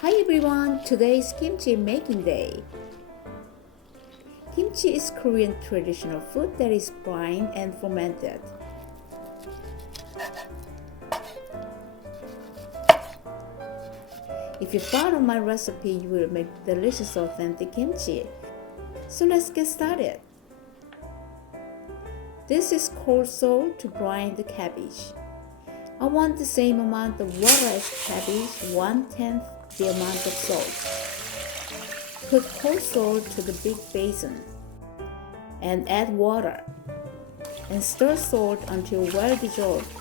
Hi everyone, today is kimchi making day. Kimchi is Korean traditional food that is brined and fermented. If you follow my recipe, you will make delicious authentic kimchi. So let's get started. This is coarse salt to brine the cabbage. I want the same amount of water as cabbage, 1/10 the amount of salt. Put coarse salt to the big basin and add water and stir salt until well dissolved.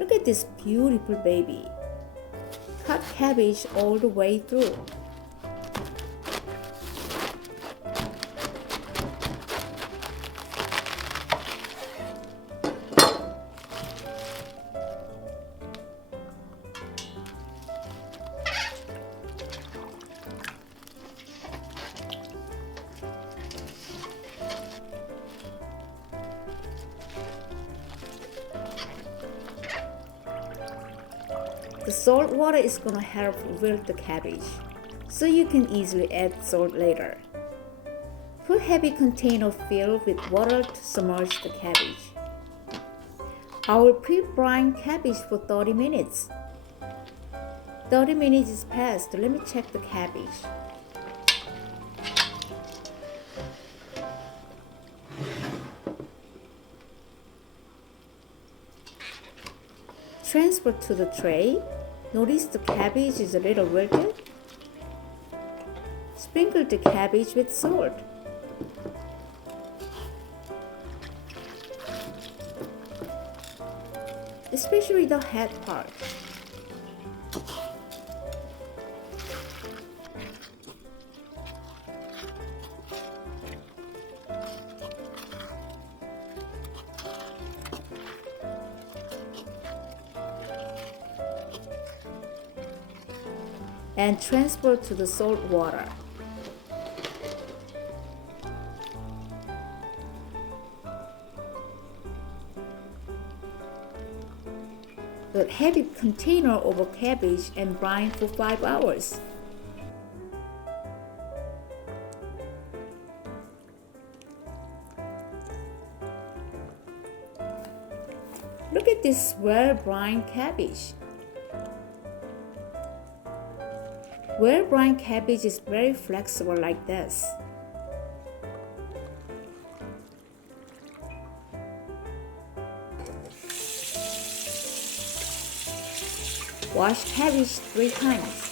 Look at this beautiful baby. Cut cabbage all the way through. The salt water is gonna help wilt the cabbage, so you can easily add salt later. Put heavy container filled with water to submerge the cabbage. I will pre-brine cabbage for 30 minutes. 30 minutes is past, let me check the cabbage. Transfer to the tray. Notice the cabbage is a little wilted. Sprinkle the cabbage with salt. Especially the head part. And transfer to the salt water. Put heavy container over cabbage and brine for 5 hours. Look at this well-brined cabbage. Well-brined cabbage is very flexible like this. Wash cabbage 3 times.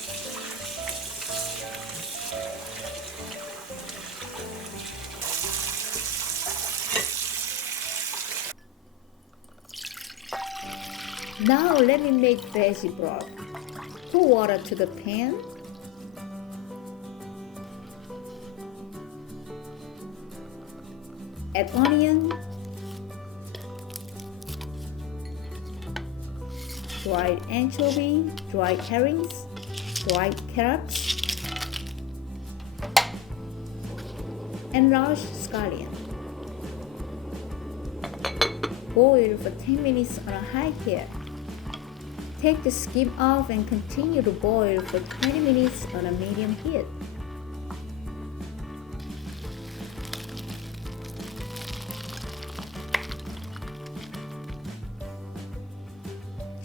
Now let me make veggie broth. Pour water to the pan. Add onion, dried anchovy, dried herrings, dried kelps, and large scallion. Boil for 10 minutes on a high heat. Take the skin off and continue to boil for 20 minutes on a medium heat.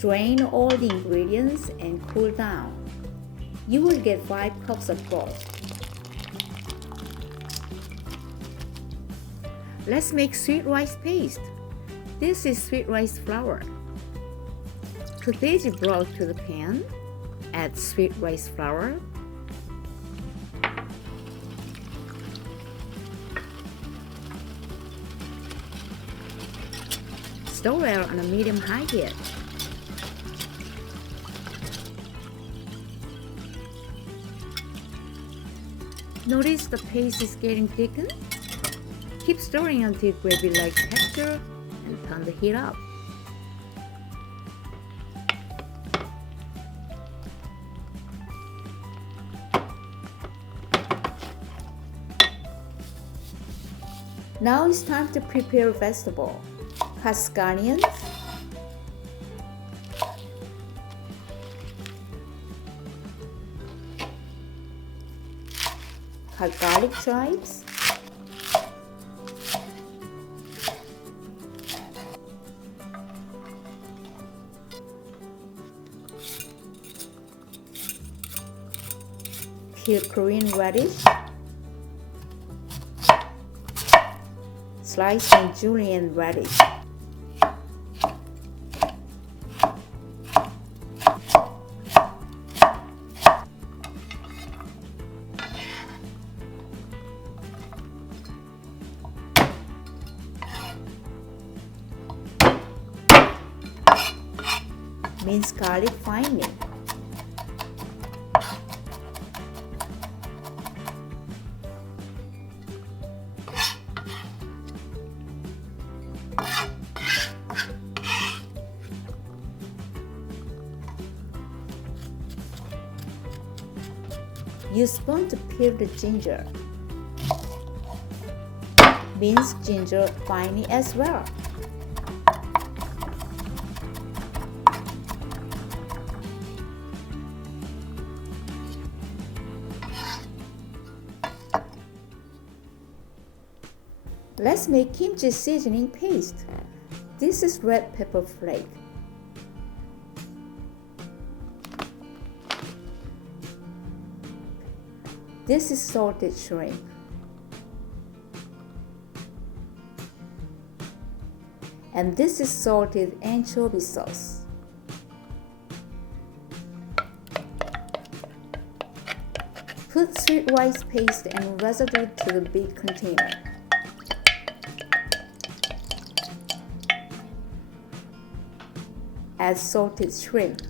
Drain all the ingredients and cool down. You will get 5 cups of broth. Let's make sweet rice paste. This is sweet rice flour. Put veggie broth to the pan. Add sweet rice flour. Stir well on a medium-high heat. Notice the paste is getting thickened. Keep stirring until gravy-like texture and turn the heat up. Now it's time to prepare vegetable. Cut scallions, cut garlic chives, peel Korean radish, slice and julienne radish. Mince garlic finely. Use spoon to peel the ginger. Mince ginger finely as well. Let's make kimchi seasoning paste. This is red pepper flake. This is salted shrimp. And this is salted anchovy sauce. Put sweet rice paste and residue to the big container. Add salted shrimp,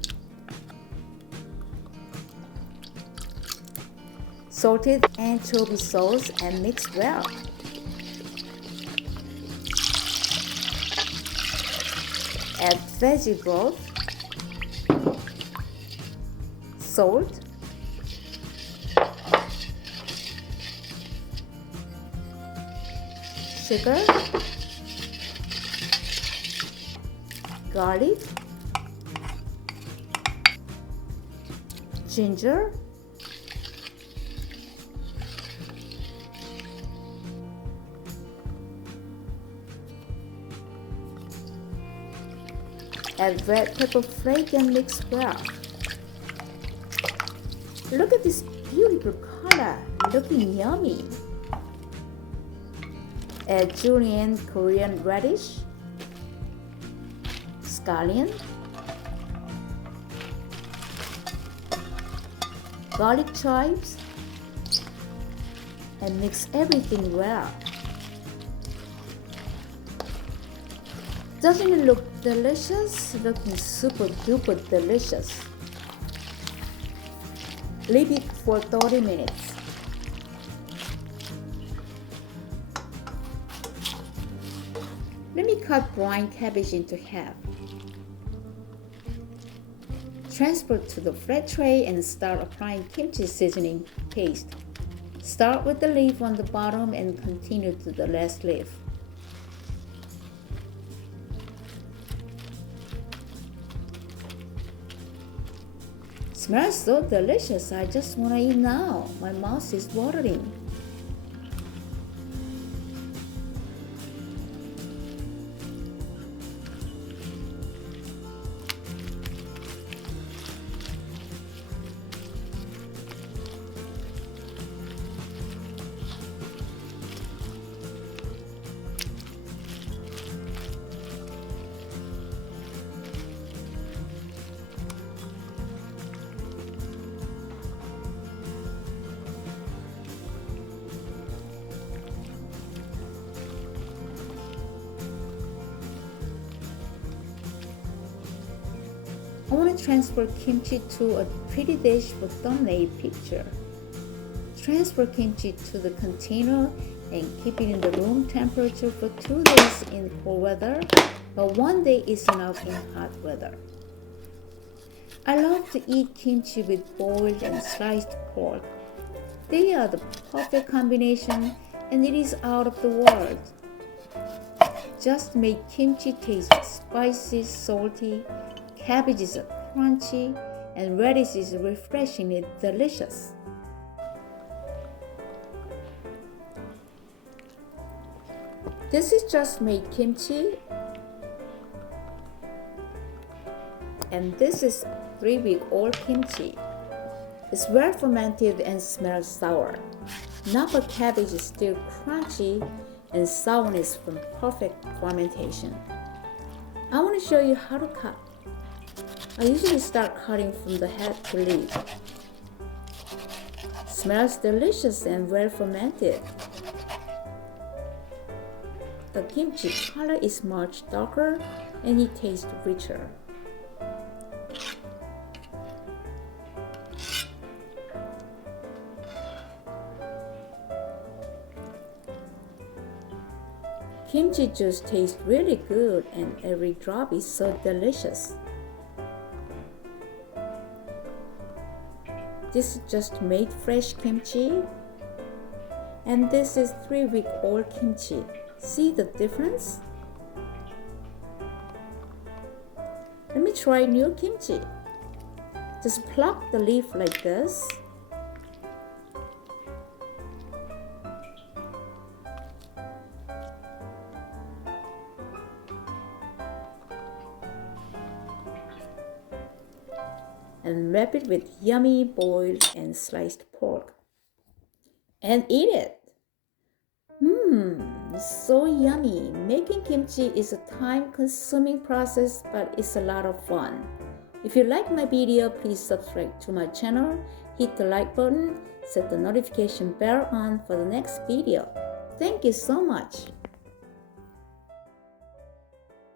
salted anchovy sauce and mix well. Add veggie broth, salt, sugar, garlic, ginger, add red pepper flake and mix well. Look at this beautiful color, looking yummy. Add julienne Korean radish, scallion, garlic chives, and mix everything well. Doesn't it look delicious? Looking super duper delicious. Leave it for 30 minutes. Let me cut brine cabbage into half. Transfer to the flat tray and start applying kimchi seasoning paste. Start with the leaf on the bottom and continue to the last leaf. Smells so delicious, I just want to eat now. My mouth is watering. I want to transfer kimchi to a pretty dish for thumbnail picture. Transfer kimchi to the container and keep it in the room temperature for 2 days in cold weather, but 1 day is enough in hot weather. I love to eat kimchi with boiled and sliced pork. They are the perfect combination and it is out of the world. just made kimchi taste spicy, salty, cabbage is crunchy, and radish is refreshingly delicious. This is just made kimchi, and this is 3-week-old kimchi. It's well fermented and smells sour. Napa cabbage is still crunchy and sourness from perfect fermentation. I want to show you how to cut. I usually start cutting from the head to leaf. Smells delicious and well fermented. The kimchi color is much darker and it tastes richer. Kimchi juice tastes really good and every drop is so delicious. This is just made fresh kimchi, and this is 3-week-old kimchi. See the difference? Let me try new kimchi. Just pluck the leaf like this. And wrap it with yummy boiled and sliced pork. And eat it! So yummy! Making kimchi is a time-consuming process, but it's a lot of fun. If you like my video, please subscribe to my channel, hit the like button, set the notification bell on for the next video. Thank you so much!